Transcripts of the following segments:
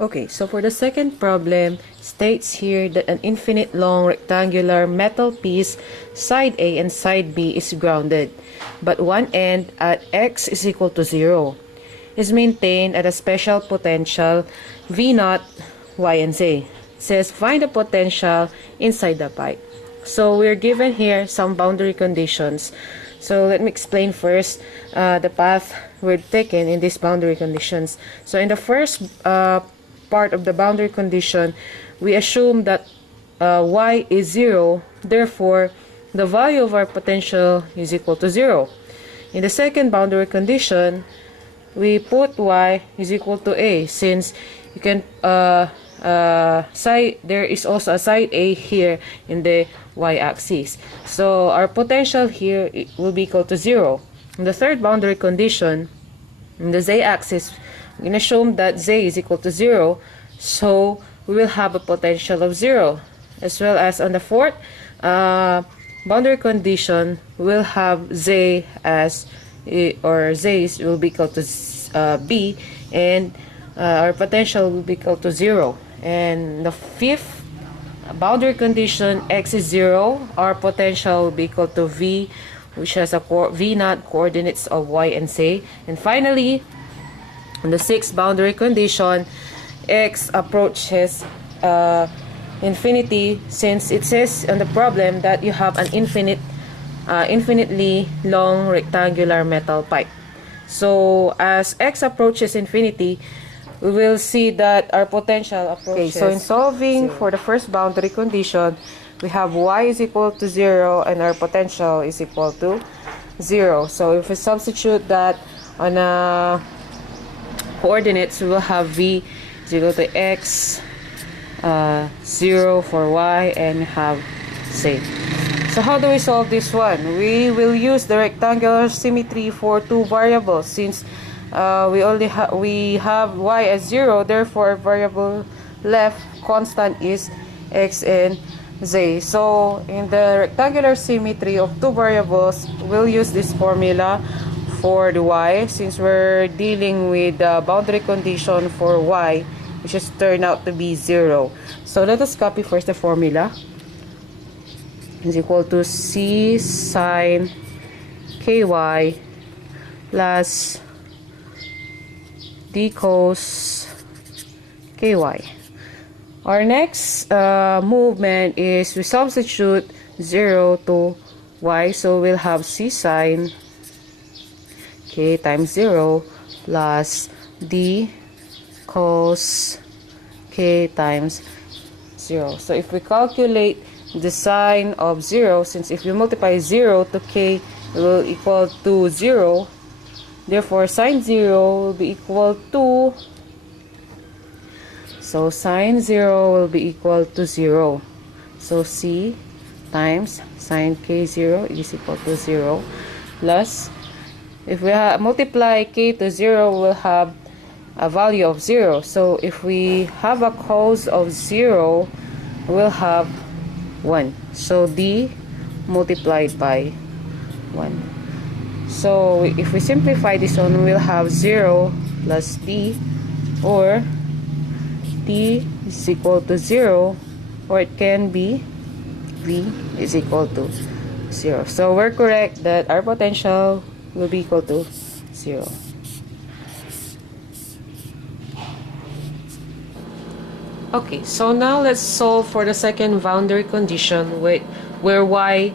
Okay, so for the second problem, states here that an infinite long rectangular metal piece, side A and side B, is grounded, but one end at x is equal to 0 is maintained at a special potential V0, Y, and Z. It says find the potential inside the pipe. So we're given here some boundary conditions. So let me explain first the path we're taken in these boundary conditions. So in the first part of the boundary condition, we assume that y is 0, therefore the value of our potential is equal to 0. In the second boundary condition, we put y is equal to a, since you can there is also a side A here in the y-axis. So our potential here will be equal to 0. In the third boundary condition, in the z-axis, we're going to assume that z is equal to 0, so we will have a potential of 0. As well as on the fourth boundary condition, we'll have z as or z will be equal to b, and our potential will be equal to 0. And the fifth boundary condition, x is 0, our potential will be equal to v, which has a v0 coordinates of y and z. And finally, in the sixth boundary condition, x approaches infinity, since it says on the problem that you have an infinitely long rectangular metal pipe. So as x approaches infinity, we will see that our potential approaches. Okay, so in solving 0 for the first boundary condition, we have y is equal to 0 and our potential is equal to 0. So if we substitute that on coordinates, we will have v is equal to x, 0 for y, and have z. So how do we solve this one? We will use the rectangular symmetry for two variables, since we have y as 0, therefore variable left constant is x and z. So in the rectangular symmetry of two variables, we'll use this formula for the y, since we're dealing with the boundary condition for y, which has turned out to be 0. So let us copy first the formula. Is equal to c sine ky plus d cos ky. Our next movement is we substitute 0 to y, so we'll have c sine k times 0 plus d cos k times 0. So if we calculate the sine of 0, since if you multiply 0 to k, it will equal to 0. Therefore, sine 0 will be equal to, so sine 0 will be equal to 0. So c times sine k0 is equal to 0, plus, if we multiply k to 0, we'll have a value of 0. So if we have a cos of 0, we'll have 1. So d multiplied by 1. So if we simplify this one, we'll have 0 plus d, or d is equal to 0, or it can be v is equal to 0. So we're correct that our potential will be equal to 0. Okay, so now let's solve for the second boundary condition where y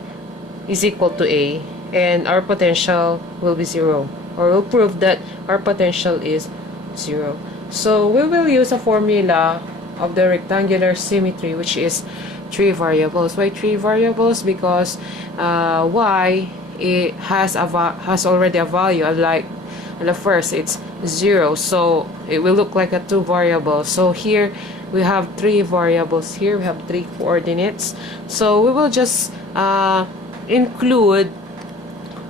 is equal to a and our potential will be 0, or we'll prove that our potential is 0. So we will use a formula of the rectangular symmetry, which is 3 variables. Why 3 variables? Because y it has already a value, like in the first it's 0, so it will look like a 2 variables. So here we have 3 variables, here we have 3 coordinates. So we will just include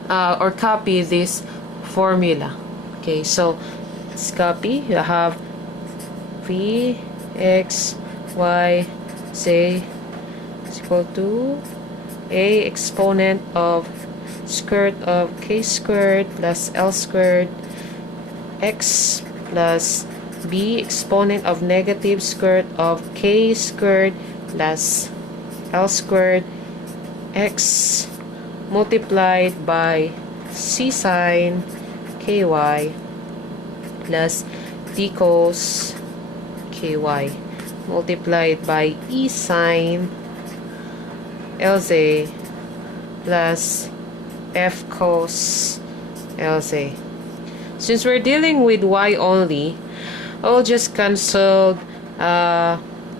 or copy this formula. Okay, so let's copy. You have v x y z is equal to a exponent of square root of k squared plus l squared x plus b exponent of negative square root of k squared plus l squared x multiplied by c sine ky plus d cos ky multiplied by e sine lz plus f cos lz. Since we're dealing with y only, I'll just cancel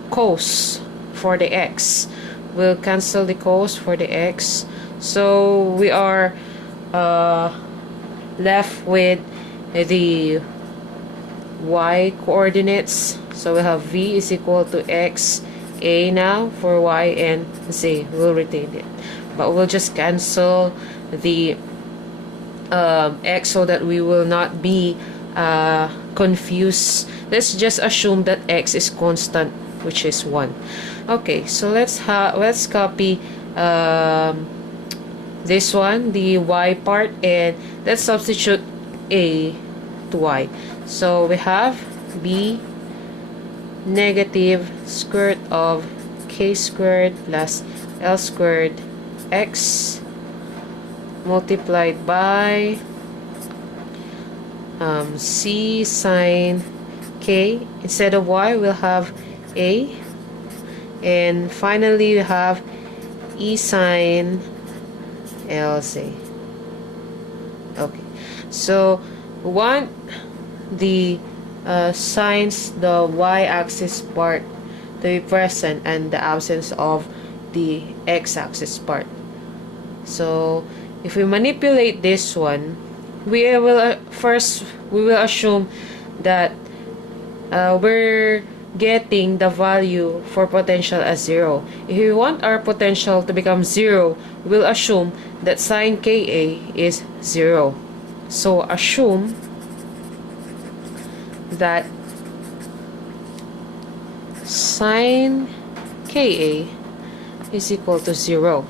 cos for the x. We'll cancel the cos for the x. So we are left with the y coordinates. So we have v is equal to x a now for y, and z will retain it, but we'll just cancel the x so that we will not be confused. Let's just assume that x is constant, which is 1. Okay, so let's copy this one, the y part, and let's substitute a to y. So we have b negative square root of k squared plus l squared x multiplied by c sine k. Instead of y, we'll have a, and finally we have e sine lz. Okay, so we want the sines, the y-axis part, to be present and the absence of the x-axis part. So if we manipulate this one, we will assume that we're getting the value for potential as 0. If we want our potential to become 0, we'll assume that sine Ka is 0. So assume that sine Ka is equal to 0.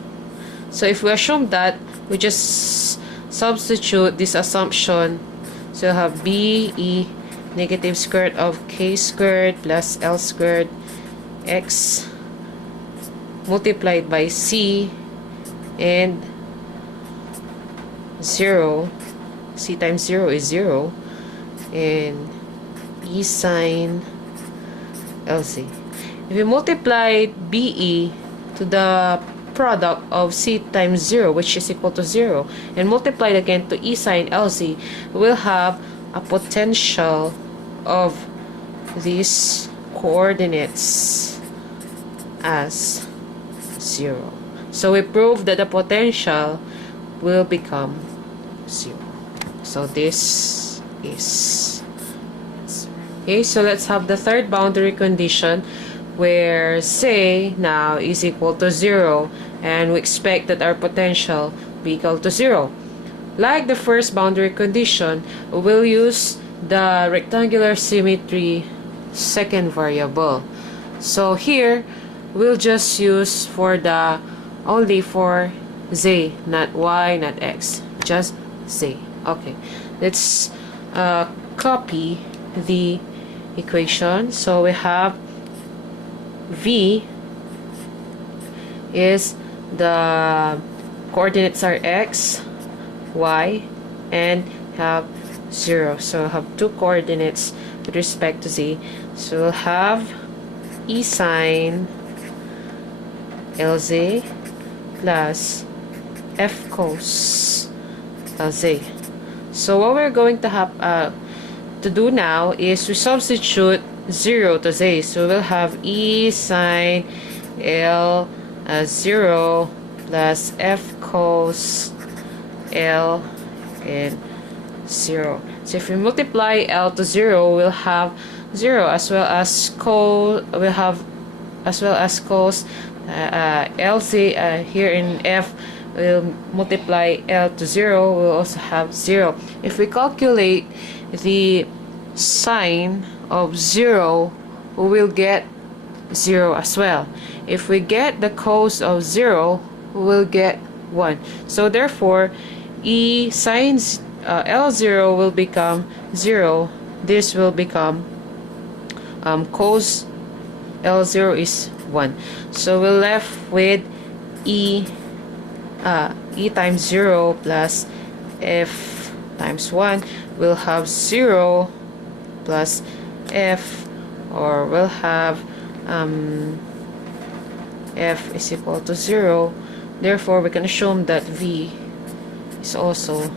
So if we assume that, we just substitute this assumption. So we'll have b e negative square root of k squared plus l squared x multiplied by c, and 0, c times 0 is 0, and e sine lz. If we multiply be to the product of c times 0, which is equal to 0, and multiply it again to e sine lz, we'll have a potential of these coordinates as 0. So we prove that the potential will become 0. So this is okay. So let's have the third boundary condition, where say now is equal to 0, and we expect that our potential be equal to 0. Like the first boundary condition, we'll use the rectangular symmetry second variable. So here we'll just use for the only for z, not y, not x, just z. Okay, let's copy the equation. So we have v is the coordinates are x, y, and have 0. So we'll have two coordinates with respect to z. So we'll have e sine lz plus f cos lz. So what we're going to have to do now is we substitute 0 to z. So we'll have e sine l 0 plus f cos l and 0. So if we multiply l to 0, we'll have 0 as well as cos. We'll have as well as cos lc here in f. We'll multiply l to 0. We'll also have 0. If we calculate the sine of 0, we will get 0 as well. If we get the cos of 0, we will get 1. So therefore, e sine L0 will become 0. This will become cos L0 is 1. So we're left with E times 0 plus F times 1. We'll have 0 plus F, or we'll have F is equal to 0. Therefore, we can assume that V is also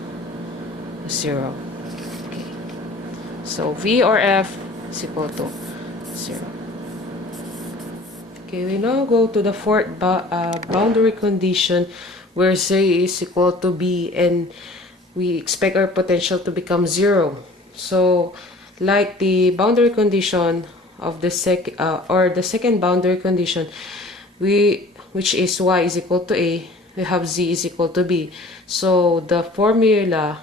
0. Okay. So V or F is equal to 0. Okay, we now go to the fourth boundary condition where Z is equal to B and we expect our potential to become 0. So, like the boundary condition of the second boundary condition, which is Y is equal to A, we have Z is equal to B. So the formula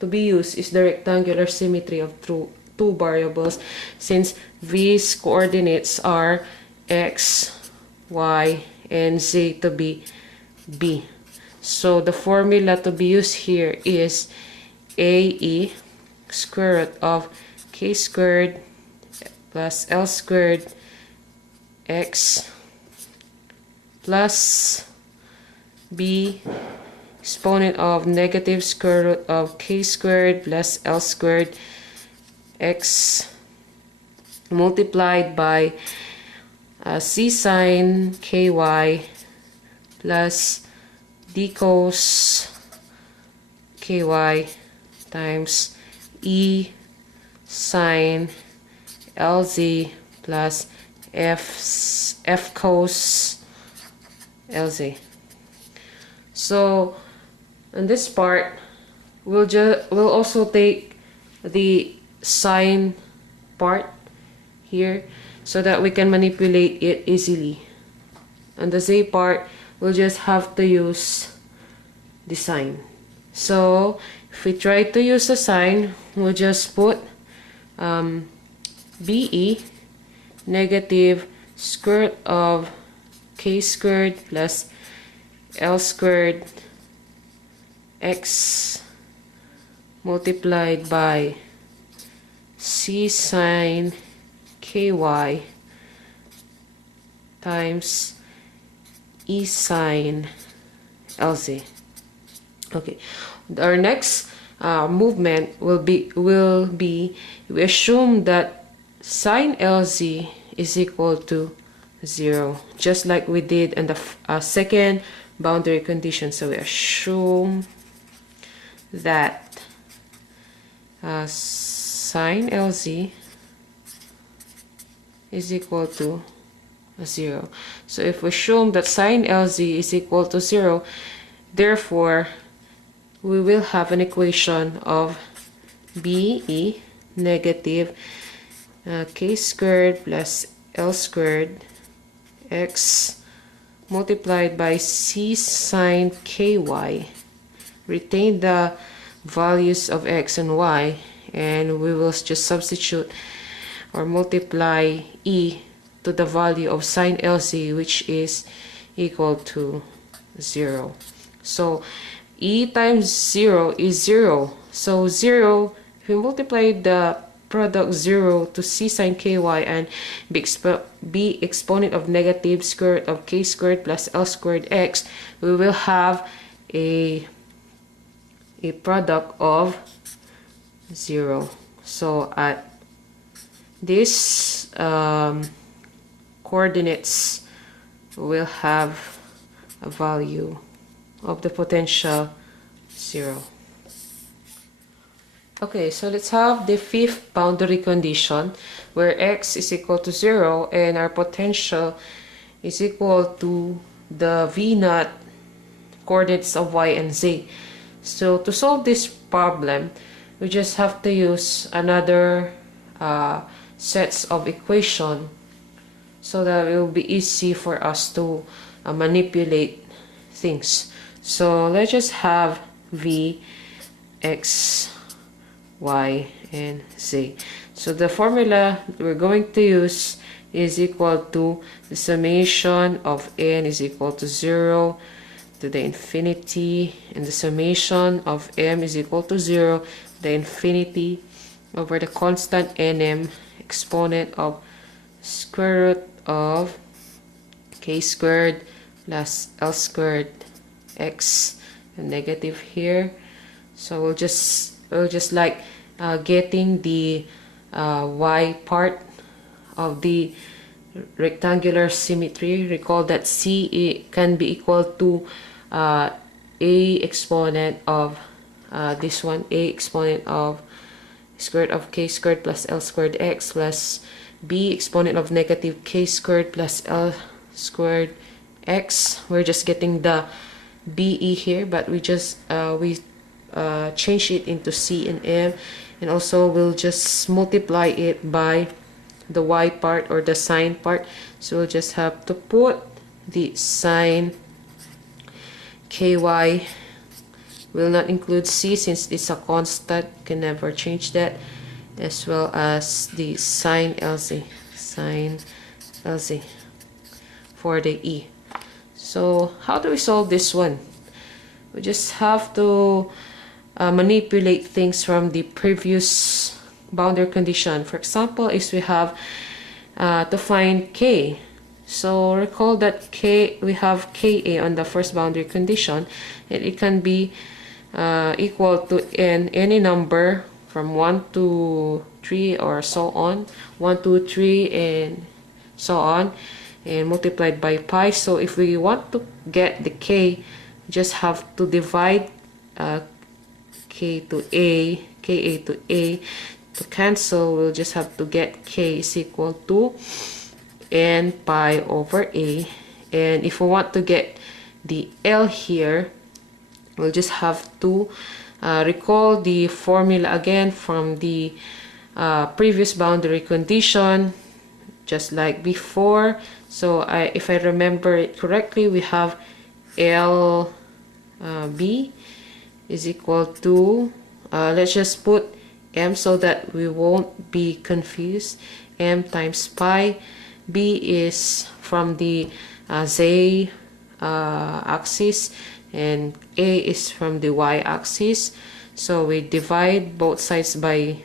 to be used is the rectangular symmetry of two variables, since V's coordinates are X, Y, and Z to be B. So the formula to be used here is AE square root of K squared plus L squared X plus B exponent of negative square root of K squared plus L squared X multiplied by C sine KY plus D cos KY times E sine LZ plus F cos LZ. So in this part, we'll also take the sine part here so that we can manipulate it easily. And the Z part, we'll just have to use the sine. So if we try to use the sine, we'll just put BE negative square root of K squared plus L squared X multiplied by C sine KY times E sine LZ. Okay, our next movement will be we assume that sine LZ is equal to 0, just like we did in the second boundary condition. So we assume that sine LZ is equal to 0. So if we assume that sine LZ is equal to 0, therefore we will have an equation of BE negative K squared plus L squared X multiplied by C sine KY. Retain the values of X and Y, and we will just substitute or multiply E to the value of sine LZ, which is equal to 0. So E times 0 is 0. So 0, if we multiply the product 0 to C sine KY and B exponent of negative square root of K squared plus L squared X, we will have a product of 0. So at this coordinates, will have a value of the potential 0. Okay, so let's have the fifth boundary condition where X is equal to 0 and our potential is equal to the V naught coordinates of Y and Z. So to solve this problem, we just have to use another sets of equation so that it will be easy for us to manipulate things. So let's just have V, X, Y, and Z. So the formula we're going to use is equal to the summation of n is equal to 0 to the infinity, and the summation of m is equal to 0 to the infinity over the constant nm exponent of square root of k squared plus l squared x, and negative here. So we'll just like getting the y part of the rectangular symmetry. Recall that c can be equal to a exponent of this one, a exponent of square root of k squared plus l squared x, plus b exponent of negative k squared plus l squared x. We're just getting the be here, but we just change it into c and m, and also we'll just multiply it by the y part or the sine part. So we'll just have to put the sine ky, will not include c since it's a constant, can never change that, as well as the sine lz for the e. So how do we solve this one? We just have to manipulate things from the previous boundary condition. For example, if we have to find k, so recall that we have ka on the first boundary condition, and it can be equal to any number from 1 to 3 or so on, 1 2 3 and so on, and multiplied by pi. So if we want to get the k, just have to divide k to a, ka to a. To cancel, we'll just have to get k is equal to n pi over a. And if we want to get the L here, we'll just have to recall the formula again from the previous boundary condition, just like before. So if I remember it correctly, we have L b is equal to, let's just put m so that we won't be confused, m times pi. B is from the z axis and a is from the y axis, so we divide both sides by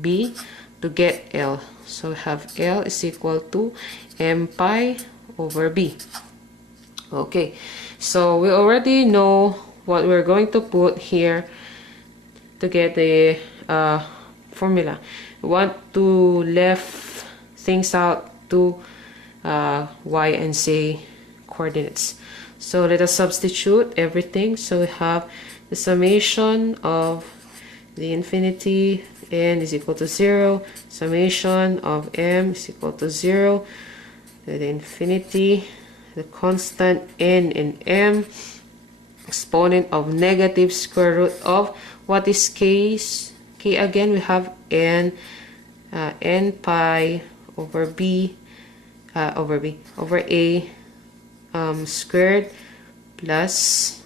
b to get L. So we have L is equal to m pi over b. Okay, so we already know what we're going to put here to get the formula. We want to left things out to y and z coordinates. So let us substitute everything. So we have the summation of the infinity n is equal to 0, summation of m is equal to 0, the infinity, the constant n and m, exponent of negative square root of what is k again. We have n pi over b over a squared plus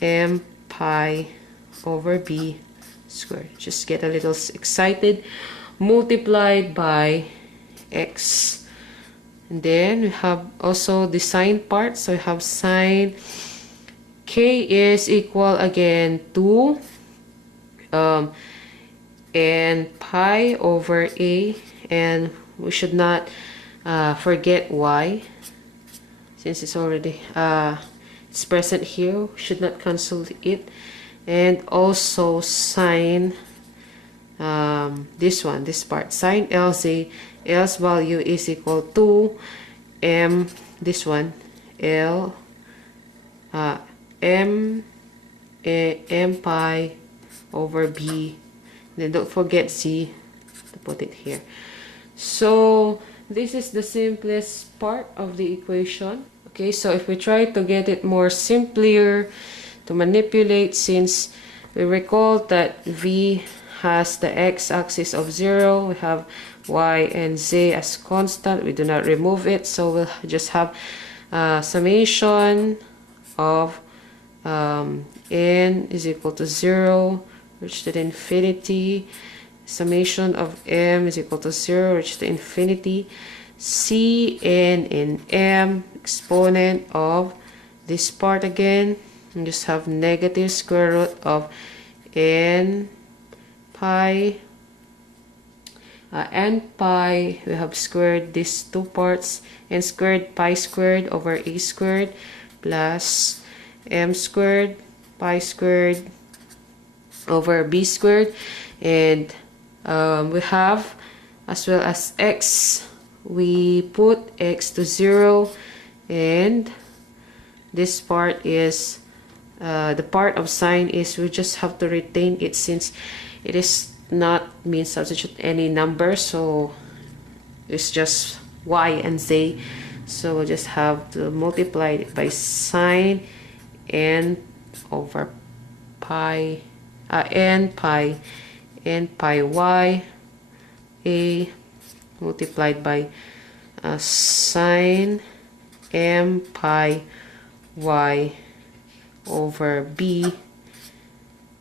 m pi over b squared. Just get a little excited. Multiplied by x, and then we have also the sine part. So we have sine k is equal again to n pi over a, and we should not forget y since it's already it's present here. We should not cancel it. And also sine this part, sine lz, L's value is equal to m, this one, L m pi over b. Then don't forget c to put it here. So this is the simplest part of the equation. Okay, so if we try to get it more simpler to manipulate, since we recall that v has the x-axis of 0, we have y and z as constant, we do not remove it, so we'll just have summation of n is equal to 0 reach to the infinity, summation of m is equal to 0 reach to infinity, c, n, and m, exponent of this part again, and just have negative square root of n pi n pi, we have squared these two parts, n squared pi squared over a squared plus m squared pi squared over b squared, and we have, as well as x, we put x to 0, and this part is the part of sine is, we just have to retain it since it is not mean substitute any number, so it's just y and z, so we'll just have to multiply it by sine n over pi n pi y a multiplied by sine m pi y over b.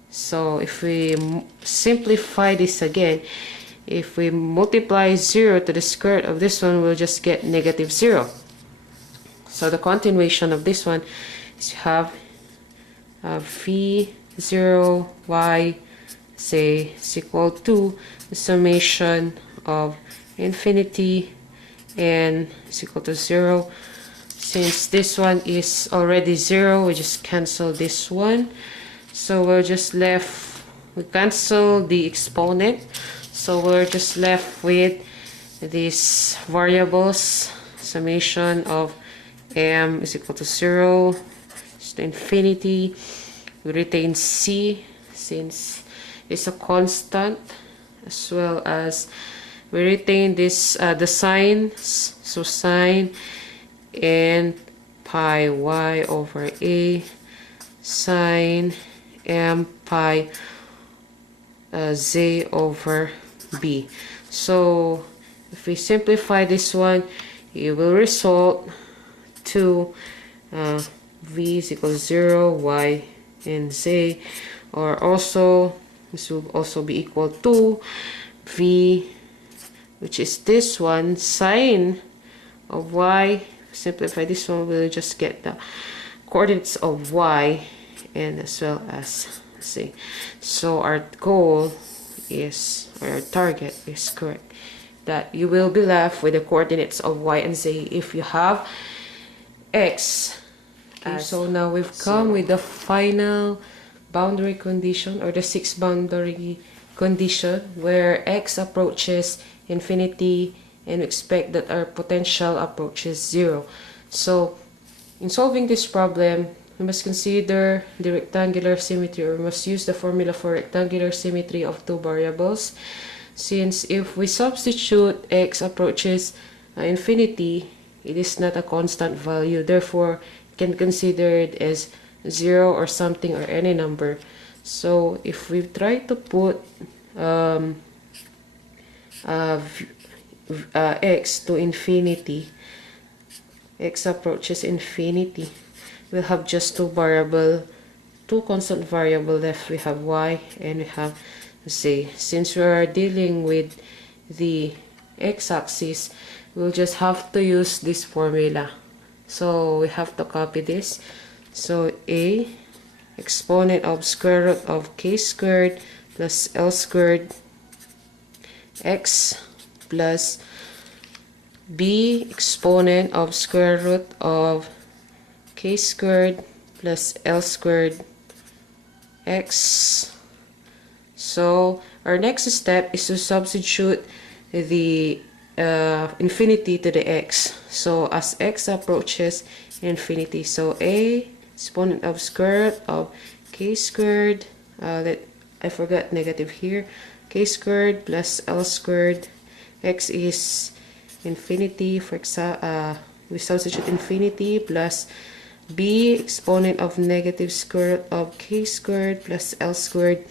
So if we simplify this again, if we multiply 0 to the square root of this one, we'll just get negative 0. So the continuation of this one is you have v0 y say is equal to the summation of infinity and is equal to 0. Since this one is already 0, we just cancel this one. So we're just left, we cancel the exponent. So we're just left with these variables. Summation of m is equal to 0 to infinity. We retain c since it's a constant, as well as we retain this the signs, so sine n pi y over a sine m pi z over b. So if we simplify this one, it will result to v is equal to 0, y and z, or also this will also be equal to v, which is this one, sine of y. Simplify this one, we'll just get the coordinates of y and as well as z. So our goal is, or our target is correct, that you will be left with the coordinates of y and z if you have x. Okay, so now we've come with the final boundary condition, or the sixth boundary condition, where x approaches infinity and we expect that our potential approaches 0. So in solving this problem, we must consider the rectangular symmetry, or we must use the formula for rectangular symmetry of two variables. Since if we substitute x approaches infinity, it is not a constant value, therefore you can consider it as 0 or something, or any number. So if we try to put x to infinity, x approaches infinity, we'll have just two constant variable left. We have y and we have z. Since we are dealing with the x-axis, we'll just have to use this formula. So we have to copy this. So a exponent of square root of k squared plus l squared x plus b exponent of square root of k squared plus l squared x. So our next step is to substitute the infinity to the x. So as x approaches infinity, so a exponent of square root of k squared, I forgot negative here, k squared plus l squared, x is infinity, for example, we substitute infinity, plus b exponent of negative square root of k squared plus l squared,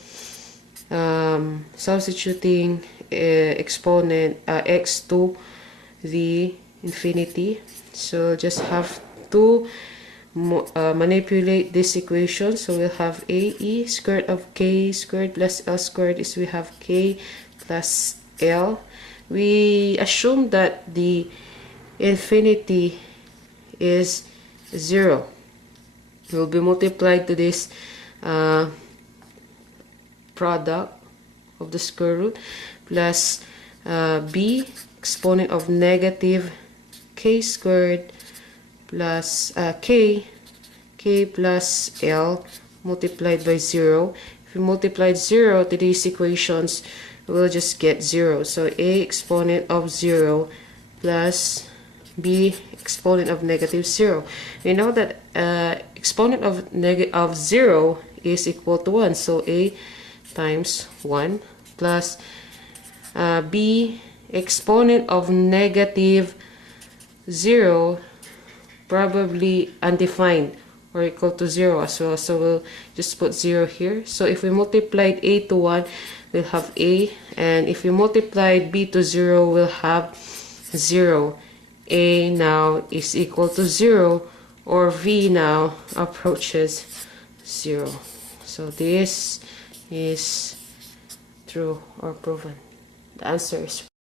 substituting exponent x to the infinity. So just have to manipulate this equation. So we'll have ae square root of k squared plus l squared is, we have k plus l. We assume that the infinity is 0. It will be multiplied to this product of the square root plus b exponent of negative k squared plus k plus l multiplied by 0. If we multiply 0 to these equations, we'll just get 0. So a exponent of 0 plus b exponent of negative 0. We know that exponent of 0 is equal to 1. So a times 1 plus b exponent of negative 0, probably undefined or equal to 0 as well. So we'll just put 0 here. So if we multiplied a to 1, we'll have a. And if we multiplied b to 0, we'll have 0. A now is equal to 0, or v now approaches 0. So this is true or proven. The answer is